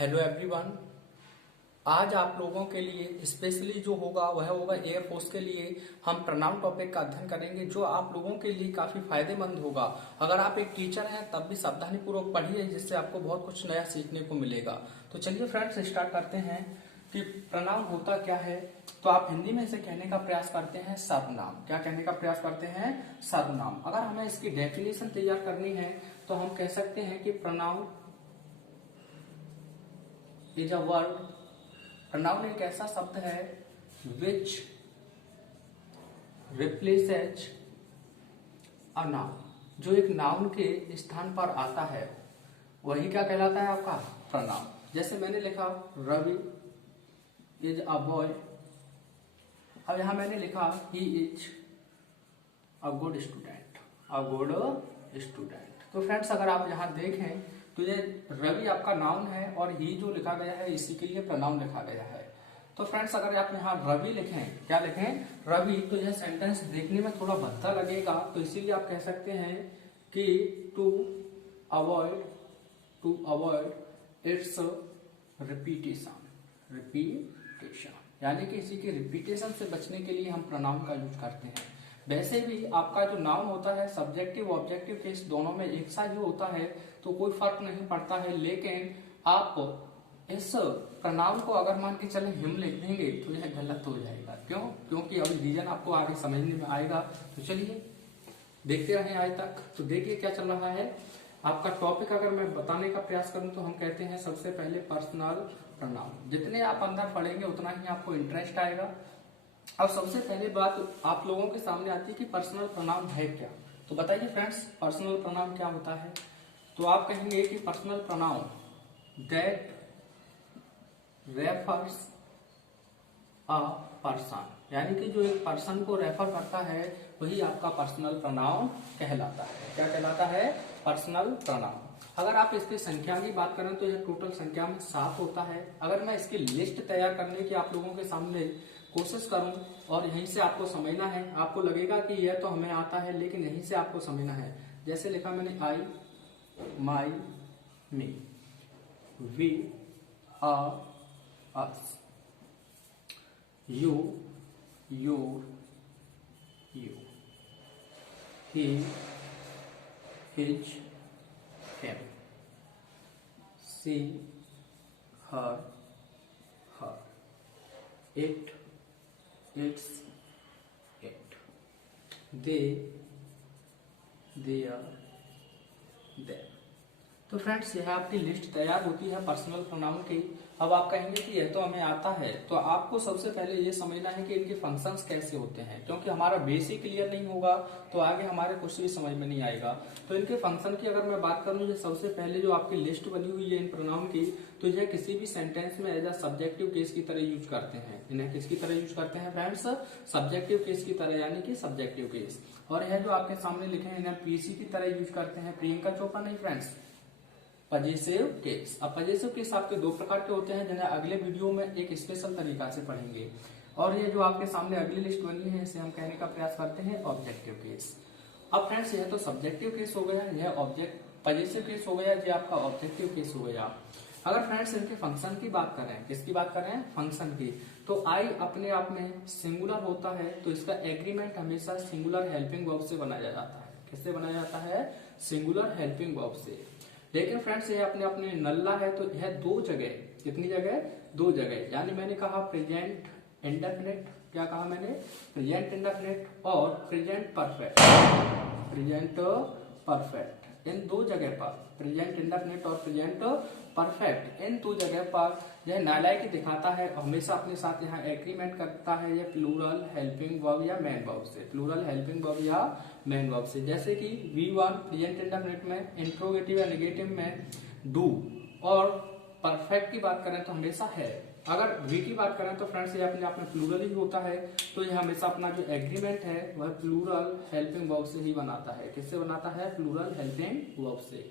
Hello everyone. आज आप लोगों के लिए स्पेशली जो होगा वह होगा एयरफोर्स के लिए हम प्रनाउन टॉपिक का अध्ययन करेंगे, जो आप लोगों के लिए काफी फायदेमंद होगा। अगर आप एक टीचर हैं तब भी सावधानी पूर्वक पढ़िए, जिससे आपको बहुत कुछ नया सीखने को मिलेगा। तो चलिए फ्रेंड्स स्टार्ट करते हैं कि प्रनाउन होता क्या है। तो आप हिंदी में इसे कहने का प्रयास करते हैं सर्वनाम। क्या कहने का प्रयास करते हैं? सर्वनाम। अगर हमें इसकी डेफिनेशन तैयार करनी है तो हम कह सकते हैं कि pronoun is a word. Pronoun एक ऐसा शब्द है विच रिप्लेसेज अ नाउन, जो एक नाउन के स्थान पर आता है, वही क्या कहलाता है आपका प्रनाउन। जैसे मैंने लिखा रवि इज अ बॉय, अब यहां मैंने लिखा he is a good student, a good student. तो फ्रेंड्स अगर आप यहां देखें तो ये रवि आपका नाउन है और ही जो लिखा गया है इसी के लिए प्रनाउन लिखा गया है। तो फ्रेंड्स अगर आप यहाँ रवि लिखें, क्या लिखें? रवि, तो यह सेंटेंस देखने में थोड़ा भद्दा लगेगा, तो इसीलिए आप कह सकते हैं कि टू अवॉइड इट्स रिपीटेशन, यानी कि इसी के रिपीटेशन से बचने के लिए हम प्रनाउन का यूज करते हैं। वैसे भी आपका जो नाउन होता है सब्जेक्टिव ऑब्जेक्टिव केस दोनों में एक सा ही होता है, तो कोई फर्क नहीं पड़ता है। लेकिन आप इस प्रनाउन को अगर मान के चले हिम लिख देंगे तो यह गलत हो जाएगा। क्यों? क्योंकि अभी रीजन आपको आगे समझने में आएगा। तो चलिए देखते रहें आज तक। तो देखिए क्या चल रहा है आपका टॉपिक। अगर मैं बताने का प्रयास करूं तो हम कहते हैं सबसे पहले पर्सनल प्रनाउन। जितने आप अंदर पढ़ेंगे उतना ही आपको इंटरेस्ट आएगा। अब सबसे पहले बात आप लोगों के सामने आती है कि पर्सनल प्रनाउन है क्या। तो बताइए फ्रेंड्स पर्सनल प्रनाउन क्या होता है। तो आप कहेंगे कि personal pronoun that refers a person, यानी कि जो एक पर्सन को रेफर करता है वही आपका पर्सनल प्रनाउन कहलाता है। क्या कहलाता है? Personal pronoun. अगर आप इसकी संख्या की बात करें तो यह टोटल संख्या में 7 होता है। अगर मैं इसकी लिस्ट तैयार करने की आप लोगों के सामने कोशिश करूं और यहीं से आपको समझना है, आपको लगेगा कि यह तो हमें आता है, लेकिन यहीं से आपको समझना है। जैसे लिखा मैंने I, my, me, we, us, you, your, you, he, his, him, she, her, it, its, it, they, their, them। तो फ्रेंड्स यह आपकी लिस्ट तैयार होती है पर्सनल प्रोनाउन की। अब आप कहेंगे कि यह तो हमें आता है, तो आपको सबसे पहले ये समझना है कि इनके फंक्शंस कैसे होते हैं, क्योंकि हमारा बेसिक क्लियर नहीं होगा तो आगे हमारे कुछ भी समझ में नहीं आएगा। तो इनके फंक्शन की अगर मैं बात करूं, सबसे पहले जो आपकी लिस्ट बनी हुई है इन प्रोनाउन की, तो यह किसी भी सेंटेंस में एज अ सब्जेक्टिव केस की तरह यूज करते हैं। इन्हें किसकी तरह यूज करते हैं फ्रेंड्स? सब्जेक्टिव केस की तरह, यानी कि सब्जेक्टिव केस। और यह जो आपके सामने लिखे हैं इन्हें पीसी की तरह यूज करते हैं। प्रियंका चोपड़ा नहीं फ्रेंड्स, पजेसिव केस। अब पजेसिव केस आपके दो प्रकार के होते हैं, जिन्हें अगले वीडियो में एक स्पेशल तरीका से पढ़ेंगे। और ये जो आपके सामने अगली लिस्ट बनी है इसे हम कहने का प्रयास करते हैं ऑब्जेक्टिव केस। अब फ्रेंड्स यह तो सब्जेक्टिव केस हो गया, यह ऑब्जेक्ट पजेसिव केस हो गया, ये आपका ऑब्जेक्टिव केस हो गया। अगर फ्रेंड्स इनके फंक्शन की बात करें, किसकी बात करें? फंक्शन की, तो आई अपने आप में सिंगुलर होता है, तो इसका एग्रीमेंट हमेशा सिंगुलर हेल्पिंग वर्ब से बनाया जाता है। किससे बनाया जाता है? सिंगुलर हेल्पिंग वर्ब से। लेकिन फ्रेंड्स यह अपने अपने नल्ला है, तो यह दो जगह, कितनी जगह? दो जगह। यानी मैंने कहा प्रेजेंट इंडेफिनिट, क्या कहा मैंने? प्रेजेंट इंडेफिनिट और present perfect. Present perfect in दो जगह पर, प्रेजेंट इंडेफिनिट और प्रेजेंट परफेक्ट, इन दो जगह पर यह नालायकी दिखाता है। हमेशा अपने साथ यहाँ एग्रीमेंट करता है यह प्लूरल हेल्पिंग वर्ब या मेन वर्ब से, प्लूरल हेल्पिंग वर्ब या मेन वर्ब से। जैसे कि V1 प्रेजेंट इंडेफिनिट में, इंट्रोगेटिव या नेगेटिव में डू, और परफेक्ट की बात करें तो हमेशा है। अगर वी की बात करें तो फ्रेंड्स ये अपने आप में प्लूरल ही होता है, तो यह हमेशा अपना जो एग्रीमेंट है वह प्लूरल हेल्पिंग वर्ब से ही बनाता है। किससे बनाता है? प्लूरल हेल्पिंग वर्ब से।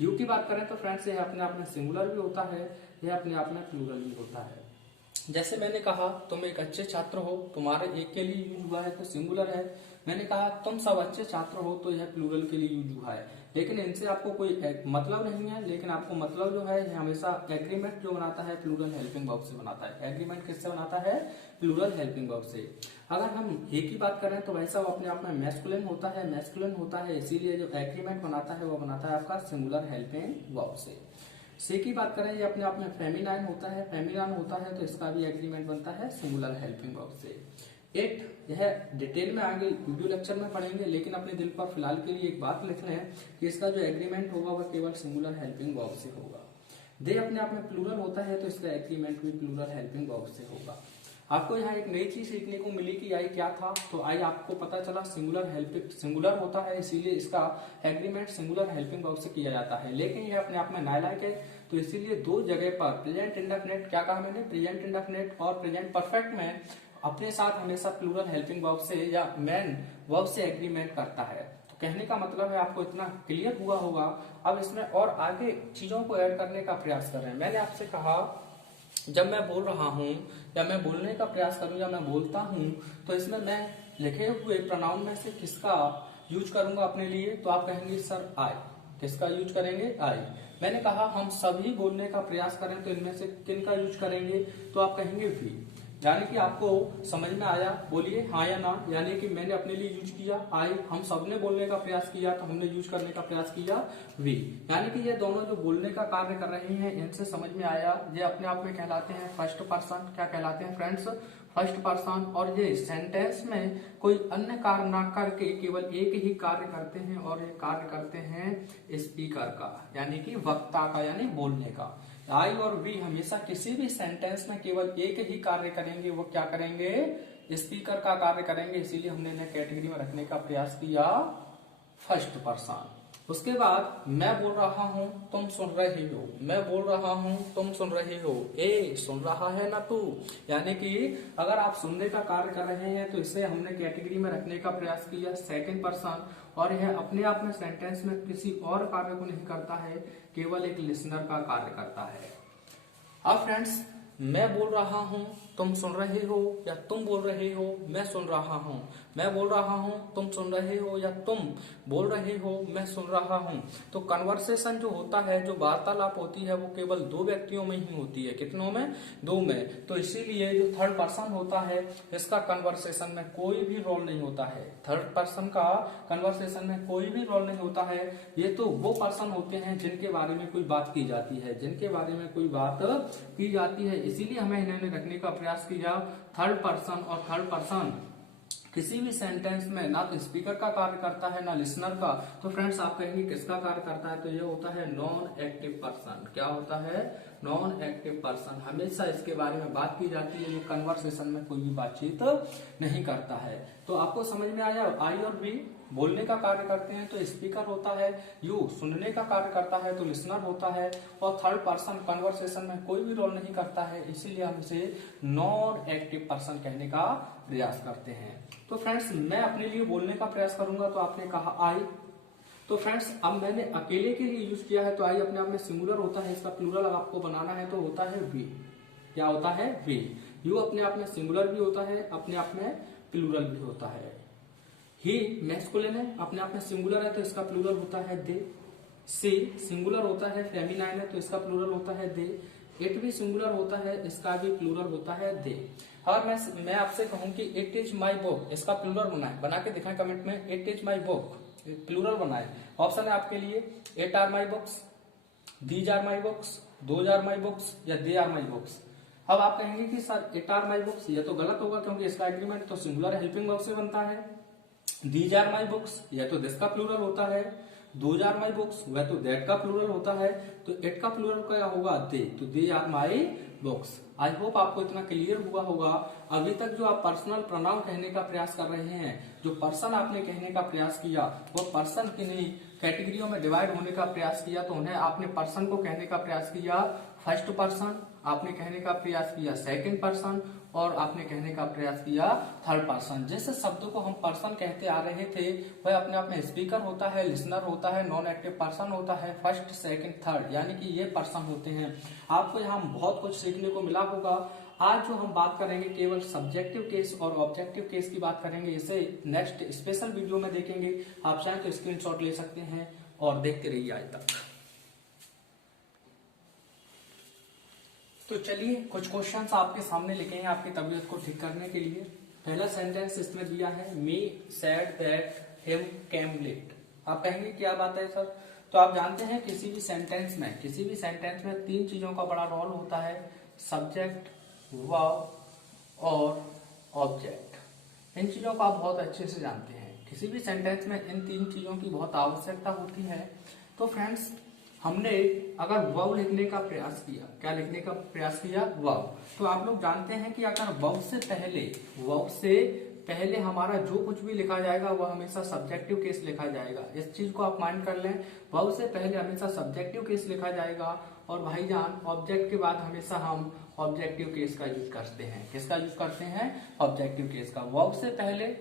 यू की बात करें तो फ्रेंड्स यह अपने आप में सिंगुलर भी होता है, यह अपने आप में प्लूरल भी होता है। जैसे मैंने कहा तुम एक अच्छे छात्र हो, तुम्हारे एक के लिए यूज हुआ है तो सिंगुलर है। मैंने कहा तुम सब अच्छे छात्र हो, तो यह प्लूरल के लिए यूज हुआ है। लेकिन इनसे आपको कोई मतलब नहीं है, लेकिन आपको मतलब जो है ये हमेशा एग्रीमेंट जो बनाता है प्लूरल हेल्पिंग वर्ब से बनाता है। एग्रीमेंट किससे बनाता है? प्लूरल हेल्पिंग वर्ब से। अगर हम हे की बात करें तो वैसा वो अपने आप में मैस्कुलिन होता है, इसीलिए जो एग्रीमेंट बनाता है वो बनाता है आपका सिंगुलर हेल्पिंग वर्ब से। से की बात करें ये अपने आप में फेमिनाइन होता है, तो इसका भी एग्रीमेंट बनता है सिंगुलर हेल्पिंग वर्ब से। इट, यह डिटेल में आगे वीडियो लेक्चर में पढ़ेंगे, लेकिन अपने दिल पर फिलहाल के लिए एक बात लिख लें कि इसका जो एग्रीमेंट होगा वह केवल सिंगुलर हेल्पिंग वर्ब से होगा। दे अपने आप में प्लूरल होता है, तो इसका एग्रीमेंट भी प्लूरल हेल्पिंग वर्ब से होगा। आपको यहाँ एक नई चीज सीखने को मिली कि आई क्या था, तो आई आपको पता चला सिंगुलर होता है, इसीलिए इसका एग्रीमेंट सिंगुलर हेल्पिंग वर्ब से किया जाता है। लेकिन यह अपने आप में नालायक है, तो इसीलिए दो जगह पर प्रेजेंट इंडेफिनिट, क्या कहा मैंने, प्रेजेंट इंडेफिनिट और प्रेजेंट परफेक्ट में अपने साथ हमेशा प्लूरल हेल्पिंग वर्ब से या मेन वर्ब से एग्रीमेंट करता है। तो कहने का मतलब है आपको इतना क्लियर हुआ होगा। अब इसमें और आगे चीजों को ऐड करने का प्रयास कर रहे हैं। मैंने आपसे कहा जब मैं बोल रहा हूं या मैं बोलने का प्रयास करूं या मैं बोलता हूं, तो इसमें मैं लिखे हुए प्रोनाउन में से किसका यूज करूंगा अपने लिए, तो आप कहेंगे सर आई। किसका यूज करेंगे? आई। मैंने कहा हम सभी बोलने का प्रयास करें, तो इनमें से किन का यूज करेंगे, तो आप कहेंगे वी। यानी कि आपको समझ में आया, बोलिए हाँ या ना। यानी कि मैंने अपने लिए यूज किया आई, हम सबने बोलने का प्रयास किया तो हमने यूज करने का प्रयास किया वी। यानी कि ये दोनों जो बोलने का कार्य कर रहे हैं, इनसे समझ में आया ये अपने आप में कहलाते हैं फर्स्ट पर्सन। क्या कहलाते हैं फ्रेंड्स? First person. और ये सेंटेंस में कोई अन्य कार्य ना करके केवल एक ही कार्य करते हैं, और ये कार्य करते हैं स्पीकर का, यानी कि वक्ता का, यानी बोलने का। आई और वी हमेशा किसी भी सेंटेंस में केवल एक ही कार्य करेंगे, वो क्या करेंगे? स्पीकर का कार्य करेंगे। इसीलिए हमने इन्हें कैटेगरी में रखने का प्रयास किया फर्स्ट पर्सन। उसके बाद मैं बोल रहा हूं तुम सुन रहे हो, मैं बोल रहा हूं तुम सुन रहे हो, ए सुन रहा है ना तू। यानी कि अगर आप सुनने का कार्य कर रहे हैं तो इसे हमने कैटेगरी में रखने का प्रयास किया सेकंड पर्सन, और यह अपने आप में सेंटेंस में किसी और कार्य को नहीं करता है, केवल एक लिसनर का कार्य करता है। अब फ्रेंड्स, मैं बोल रहा हूं तुम सुन रहे हो, या तुम बोल रहे हो मैं सुन रहा हूं। मैं बोल रहा हूं तुम सुन रहे हो, या तुम बोल रहे हो मैं सुन रहा हूं। तो कन्वर्सेशन जो होता है, जो वार्तालाप होती है, वो केवल दो व्यक्तियों में ही होती है। कितनों में? दो में। तो इसीलिए जो थर्ड पर्सन होता है, इसका कन्वर्सेशन में कोई भी रोल नहीं होता है। थर्ड पर्सन का कन्वर्सेशन में कोई भी रोल नहीं होता है। ये तो वो पर्सन होते हैं जिनके बारे में कोई बात की जाती है, जिनके बारे में कोई बात की जाती है। इसीलिए हमें इन्हें रखने का प्रयास किया थर्ड पर्सन। और थर्ड पर्सन किसी भी सेंटेंस में ना तो स्पीकर का कार्य करता है ना लिसनर का। तो फ्रेंड्स आप कहेंगे किसका कार्य करता है, तो ये होता है नॉन एक्टिव पर्सन। क्या होता है? Non active person. हमेशा इसके बारे में बात की जाती है, ये कन्वर्सेशन में कोई भी बातचीत नहीं करता है। तो आपको समझ में आया, आई और वी बोलने का कार्य करते हैं तो स्पीकर होता है, यू सुनने का कार्य करता है तो लिसनर होता है, और थर्ड पर्सन कन्वर्सेशन में कोई भी रोल नहीं करता है। इसीलिए हम इसे नॉन एक्टिव पर्सन कहने का प्रयास करते हैं। तो फ्रेंड्स, मैं अपने लिए बोलने का प्रयास करूंगा, तो आपने कहा आई। तो फ्रेंड्स, अब मैंने अकेले के लिए यूज किया है, तो आई अपने आप में सिंगुलर होता है, इसका प्लूरल आपको बनाना है तो होता है वी। क्या होता है? वी। यू अपने आप में सिंगुलर भी होता है, अपने आप में प्लूरल भी होता है। ही मैस्कुलिन है, अपने आप में सिंगुलर है, तो इसका प्लूरल होता है दे। सी सिंगुलर होता है, फेमिनाइन है, तो इसका प्लूरल होता है दे। इट भी सिंगुलर होता है, इसका भी प्लूरल होता है दे। और मैं आपसे कहूं कि इट इज माई बुक, इसका प्लूरल बनाए, बना के दिखाएं कमेंट में, it is my book plural बनाए। ऑप्शन है आपके लिए, it are my books, these are my books, those are my books, या दे आर माई बुक्स। अब आप कहेंगे कि sir it are my books, ये तो गलत होगा क्योंकि इसका एग्रीमेंट तो सिंगुलर हेल्पिंग वर्ब से बनता है। दीज आर माई बुक्स, यह तो दिस का प्लूरल होता है। दोज आर माई बुक्स, वह तो दैट का प्लूरल होता है। तो इट का प्लूरल क्या होगा? दे। तो they are my books. I hope आपको इतना क्लियर हुआ होगा। अभी तक जो आप पर्सनल प्रोनाउन कहने का प्रयास कर रहे हैं, जो पर्सन आपने कहने का प्रयास किया, वो पर्सन किन्हीं कैटेगरियों में डिवाइड होने का प्रयास किया, तो उन्हें आपने पर्सन को कहने का प्रयास किया फर्स्ट पर्सन, आपने कहने का प्रयास किया सेकंड पर्सन, और आपने कहने का प्रयास किया थर्ड पर्सन। जैसे शब्दों को हम पर्सन कहते आ रहे थे, वह अपने आप में स्पीकर होता है, लिसनर होता है, नॉन एक्टिव पर्सन होता है, फर्स्ट सेकंड थर्ड, यानी कि ये पर्सन होते हैं। आपको यहाँ बहुत कुछ सीखने को मिला होगा। आज जो हम बात करेंगे केवल सब्जेक्टिव केस और ऑब्जेक्टिव केस की बात करेंगे, इसे नेक्स्ट स्पेशल वीडियो में देखेंगे। आप चाहें तो स्क्रीनशॉट ले सकते हैं और देखते रहिए आज तक। तो चलिए कुछ क्वेश्चंस आपके सामने लिखे हैं आपकी तबीयत को ठीक करने के लिए। पहला सेंटेंस इसमें दिया है, me said that him came late. आप कहेंगे क्या बात है सर? तो आप जानते हैं किसी भी सेंटेंस में तीन चीजों का बड़ा रोल होता है, सब्जेक्ट, वर्ब और ऑब्जेक्ट। इन चीजों को आप बहुत अच्छे से जानते हैं। किसी भी सेंटेंस में इन तीन चीजों की बहुत आवश्यकता होती है। तो फ्रेंड्स, हमने अगर वर्ब लिखने का प्रयास किया, क्या लिखने का प्रयास किया? वर्ब। तो आप लोग जानते हैं कि अगर वर्ब से पहले हमारा जो कुछ भी लिखा जाएगा वह हमेशा सब्जेक्टिव केस लिखा जाएगा। इस चीज को आप माइंड कर लें, वर्ब से पहले हमेशा सब्जेक्टिव केस लिखा जाएगा। और भाईजान, ऑब्जेक्ट के बाद हमेशा हम ऑब्जेक्टिव केस का यूज करते हैं। किसका यूज करते हैं? ऑब्जेक्टिव केस का। वर्ब से पहले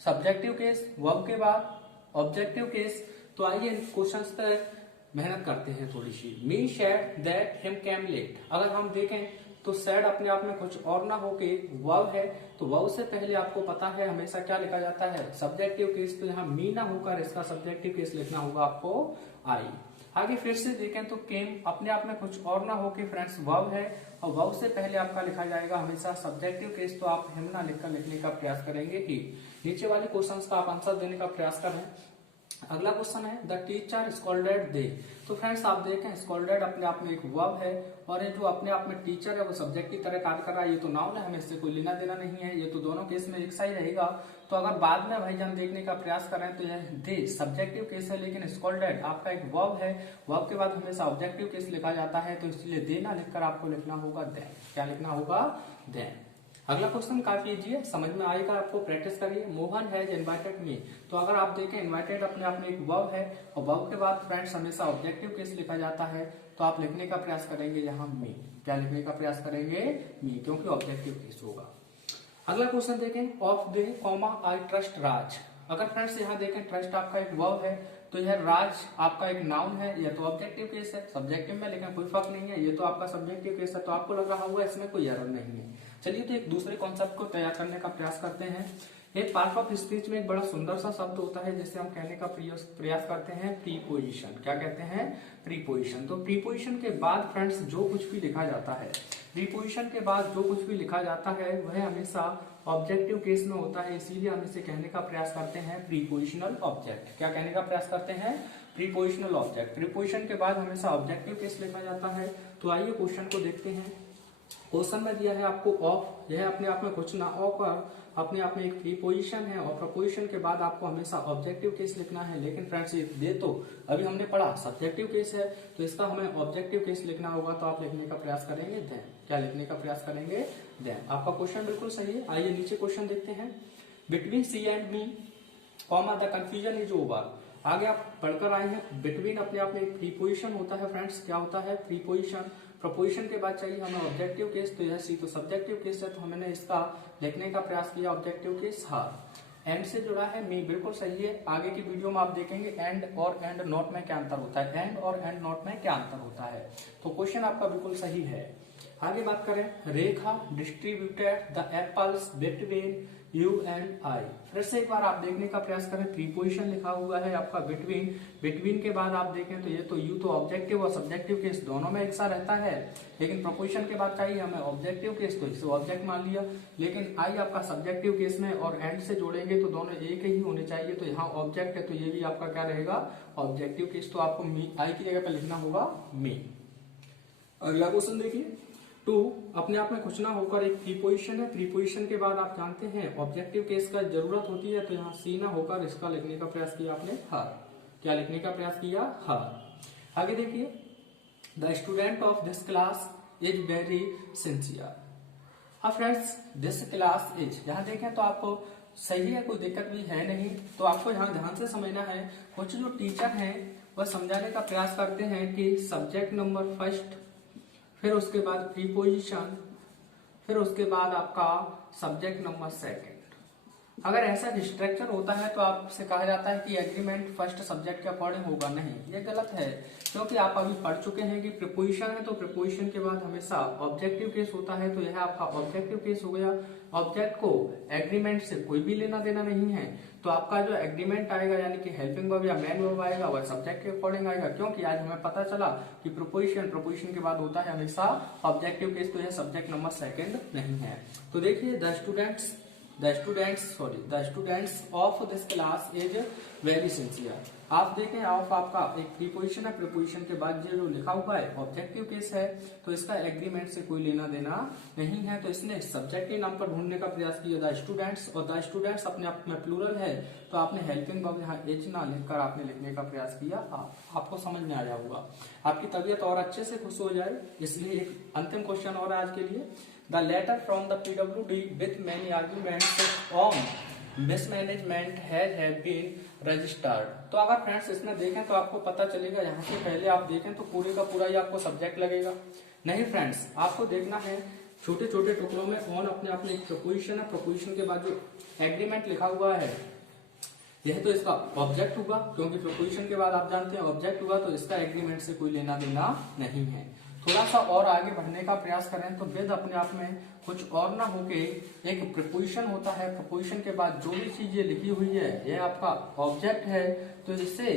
सब्जेक्टिव केस, वर्ब के बाद ऑब्जेक्टिव केस। तो आइए क्वेश्चन पर मेहनत करते हैं थोड़ी सी। Me said that him came late. अगर हम देखें तो सैड अपने आप में कुछ और ना होके वर्ब है, तो वर्ब से पहले आपको पता है हमेशा क्या लिखा जाता है? Subjective case. तो यहाँ मी ना होकर इसका सब्जेक्टिव केस लिखना होगा आपको, आई। आगे फिर से देखें तो केम अपने आप में कुछ और ना होके फ्रेंड्स वर्ब है, और वर्ब से पहले आपका लिखा जाएगा हमेशा सब्जेक्टिव केस। तो आप हिम ना लिखकर लिखने का प्रयास करेंगे ही। नीचे वाले क्वेश्चन का आप आंसर देने का प्रयास करें। अगला क्वेश्चन है, द टीचर स्कॉल्डेड दे। तो फ्रेंड्स आप देखें, स्कॉल्डेड अपने आप में एक वर्ब है, और ये जो अपने आप में टीचर है वो सब्जेक्ट की तरह कार्य कर रहा है। ये तो नाउन है, हमें इससे कोई लेना देना नहीं है। ये तो दोनों केस में एक सा ही रहेगा। तो अगर बाद में भाईजान देखने का प्रयास करें तो यह दे सब्जेक्टिव केस है, लेकिन स्कॉल्डेड आपका एक वर्ब है। वर्ब के बाद हमेशा ऑब्जेक्टिव केस लिखा जाता है, तो इसलिए दे ना लिखकर आपको लिखना होगा देन। क्या लिखना होगा? देन। अगला क्वेश्चन काफी इजी है, समझ में आएगा आपको, प्रैक्टिस करिए। Mohan has invited me. तो अगर आप देखें, इनवाइटेड अपने आप में एक वर्ब है, और वर्ब के बाद फ्रेंड्स हमेशा ऑब्जेक्टिव केस लिखा जाता है। तो आप लिखने का प्रयास करेंगे यहाँ मी। क्या लिखने का प्रयास करेंगे? मी, क्योंकि ऑब्जेक्टिव केस होगा। अगला क्वेश्चन देखें, of they comma I trust Raj. अगर फ्रेंड्स यहाँ देखें, ट्रस्ट आपका एक वर्ब है, तो यह राज आपका एक नाउन है। यह तो ऑब्जेक्टिव केस है, सब्जेक्टिव में, लेकिन कोई फर्क नहीं है, ये तो आपका सब्जेक्टिव केस है। तो आपको लग रहा होगा इसमें कोई एरर नहीं है। चलिए तो एक दूसरे कॉन्सेप्ट को तैयार करने का प्रयास करते हैं। एक पार्ट ऑफ स्पीच में एक बड़ा सुंदर सा शब्द होता है जिसे हम कहने का प्रयास करते हैं, प्रीपोजिशन। क्या कहते हैं? प्रीपोजिशन। तो प्रीपोजिशन के बाद फ्रेंड्स जो कुछ भी लिखा जाता है, प्रीपोजिशन के बाद जो कुछ भी लिखा जाता है वह हमेशा ऑब्जेक्टिव केस में होता है। इसीलिए हम इसे कहने का प्रयास करते हैं प्रीपोजिशनल ऑब्जेक्ट। क्या कहने का प्रयास करते हैं? Prepositional object. प्रीपोजिशन के बाद हमेशा ऑब्जेक्टिव केस लिखा जाता है। तो आइए क्वेश्चन को देखते हैं। क्वेश्चन में दिया है आपको ऑफ, यह अपने आप में कुछ ना, ऑफ अपने आप में एक प्रीपोजिशन है, और प्रपोजिशन के बाद आपको हमेशा ऑब्जेक्टिव केस लिखना है। लेकिन फ्रेंड्स ये दे तो अभी हमने पढ़ा सब्जेक्टिव केस है, तो इसका हमें ऑब्जेक्टिव केस लिखना होगा। तो आप लिखने का प्रयास करेंगे देन। क्या लिखने का प्रयास करेंगे? देन। आपका क्वेश्चन बिल्कुल सही है। आइए नीचे क्वेश्चन देखते हैं। Between she and me comma the confusion is over. आगे आप पढ़कर आए हैं, बिटवीन अपने आप में एक प्रीपोजिशन होता है फ्रेंड्स। क्या होता है? प्रीपोजिशन। प्रपोजिशन के बाद चाहिए हमें ऑब्जेक्टिव केस, तो यह सी तो सब्जेक्टिव केस है, तो हमने इसका लिखने का प्रयास किया ऑब्जेक्टिव केस हर। एंड से जुड़ा है मी, बिल्कुल सही है। आगे की वीडियो में आप देखेंगे एंड और एंड नॉट में क्या अंतर होता है, एंड और एंड नॉट में क्या अंतर होता है। तो क्वेश्चन आपका बिल्कुल सही है। आगे बात करें, Rekha distributed the apples between you and I. फिर से एक बार आप देखने का प्रयास करें, प्रीपोजिशन लिखा हुआ है आपका बिटवीन। बिटवीन के बाद आप देखें तो ये तो यू तो ऑब्जेक्टिव और सब्जेक्टिव केस दोनों में एक सा रहता है, लेकिन प्रपोजिशन के बाद चाहिए हमें ऑब्जेक्टिव केस, तो इसे ऑब्जेक्ट मान लिया। लेकिन आई आपका सब्जेक्टिव केस में, और एंड से जोड़ेंगे तो दोनों एक ही होने चाहिए। तो यहाँ ऑब्जेक्ट है, तो ये भी आपका क्या रहेगा? Objective case. तो आपको मी, आई की जगह पर लिखना होगा मी। अगला क्वेश्चन देखिए, टू अपने आप में कुछ ना होकर एक प्रीपोजिशन है। प्रीपोजिशन के बाद आप जानते हैं ऑब्जेक्टिव केस का जरूरत होती है, तो यहाँ सी ना होकर इसका लिखने का प्रयास किया आपने हर। क्या लिखने का प्रयास किया? हर। आगे देखिए, the student of this class is very sincere. हाँ फ्रेंड्स, दिस क्लास इज, यहाँ देखें तो आपको सही है, कोई दिक्कत भी है नहीं। तो आपको यहाँ ध्यान से समझना है, कुछ जो टीचर हैं वह समझाने का प्रयास करते हैं कि सब्जेक्ट नंबर फर्स्ट, फिर उसके बाद प्रीपोजिशन, फिर उसके बाद आपका सब्जेक्ट नंबर सेकंड। अगर ऐसा स्ट्रक्चर होता है तो आपसे कहा जाता है कि एग्रीमेंट फर्स्ट सब्जेक्ट के अकॉर्डिंग होगा। नहीं, ये गलत है, क्योंकि आप अभी पढ़ चुके हैं कि प्रीपोजिशन है तो प्रीपोजिशन के बाद हमेशा ऑब्जेक्टिव केस होता है, तो यह आपका ऑब्जेक्टिव केस हो गया। ऑब्जेक्ट को एग्रीमेंट से कोई भी लेना देना नहीं है, तो आपका जो एग्रीमेंट आएगा यानी कि हेल्पिंग वर्ब या मेन वर्ब आएगा वह सब्जेक्ट के अकॉर्डिंग आएगा, क्योंकि आज हमें पता चला कि प्रीपोजिशन के बाद होता है हमेशा ऑब्जेक्टिव केस, तो यह सब्जेक्ट नंबर सेकंड नहीं है। तो देखिए the students of this class is very sincere। आप देखें ऑफ आपका एक प्रीपोजिशन है, प्रीपोजिशन के बाद जो लिखा हुआ है ऑब्जेक्टिव केस है, तो इसका एग्रीमेंट से कोई लेना देना नहीं है। तो इसने सब्जेक्ट के नाम पर ढूंढने का प्रयास किया द स्टूडेंट्स, और द स्टूडेंट्स अपने आप में प्लूरल है, तो आपने हेल्पिंग वर्ब यहाँ एच ना लिखकर आपने लिखने का प्रयास किया। आपको समझ में आया होगा, आपकी तबीयत और अच्छे से खुश हो जाए। इसलिए एक अंतिम क्वेश्चन और आज के लिए, the letter from the PWD with many arguments on mismanagement have been registered। तो अगर फ्रेंड्स इसमें देखें तो आपको पता चलेगा, यहाँ से पहले आप देखें तो पूरे का पूरा ही आपको सब्जेक्ट लगेगा। नहीं फ्रेंड्स, आपको देखना है छोटे छोटे टुकड़ों में ऑन अपने आप में एक प्रपोजिशन है, प्रपोजिशन के बाद जो एग्रीमेंट लिखा हुआ है यह तो इसका ऑब्जेक्ट होगा, क्योंकि प्रपोजिशन के बाद आप जानते हैं ऑब्जेक्ट हुआ, तो इसका एग्रीमेंट से कोई लेना देना नहीं है। थोड़ा सा और आगे बढ़ने का प्रयास करें तो विद अपने आप में कुछ और ना होके एक प्रपोजिशन होता है, प्रपोजिशन के बाद जो भी चीज ये लिखी हुई है ये आपका ऑब्जेक्ट है, तो इससे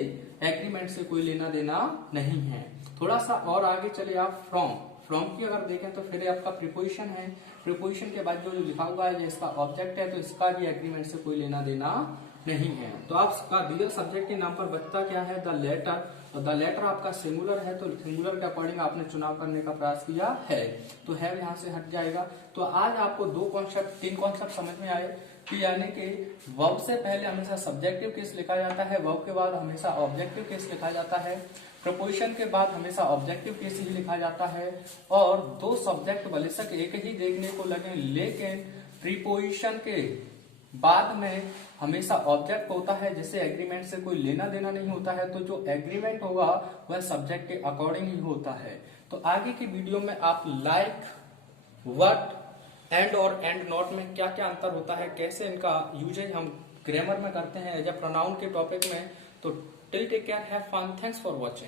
एग्रीमेंट से कोई लेना देना नहीं है। थोड़ा सा और आगे चले आप फ्रॉम की अगर देखें तो फिर आपका प्रीपोजिशन है, प्रीपोजिशन के बाद जो लिखा हुआ है ये इसका ऑब्जेक्ट है, तो इसका भी एग्रीमेंट से कोई लेना देना नहीं है। तो आपका रियल सब्जेक्ट के नाम पर बचता क्या है, द लेटर, और द लेटर आपका सिंगुलर है, तो सिंगुलर के अकॉर्डिंग आपने चुनाव करने का प्रयास किया है, तो है यहाँ से हट जाएगा। तो आज आपको तीन कॉन्सेप्ट समझ में आए कि यानी कि वर्ब से पहले हमेशा सब्जेक्टिव केस लिखा जाता है, वर्ब के बाद हमेशा ऑब्जेक्टिव केस लिखा जाता है, प्रपोजिशन के बाद हमेशा ऑब्जेक्टिव केस ही लिखा जाता है, और दो सब्जेक्ट भले तक एक ही देखने को लगे लेकिन प्रीपोजिशन के बाद में हमेशा ऑब्जेक्ट होता है, जिससे एग्रीमेंट से कोई लेना देना नहीं होता है, तो जो एग्रीमेंट होगा वह सब्जेक्ट के अकॉर्डिंग ही होता है। तो आगे की वीडियो में आप लाइक, व्हाट, एंड और एंड नॉट में क्या क्या अंतर होता है, कैसे इनका यूजेज हम ग्रामर में करते हैं एज ए प्रोनाउन के टॉपिक में। तो till take care, have fun, thanks for watching.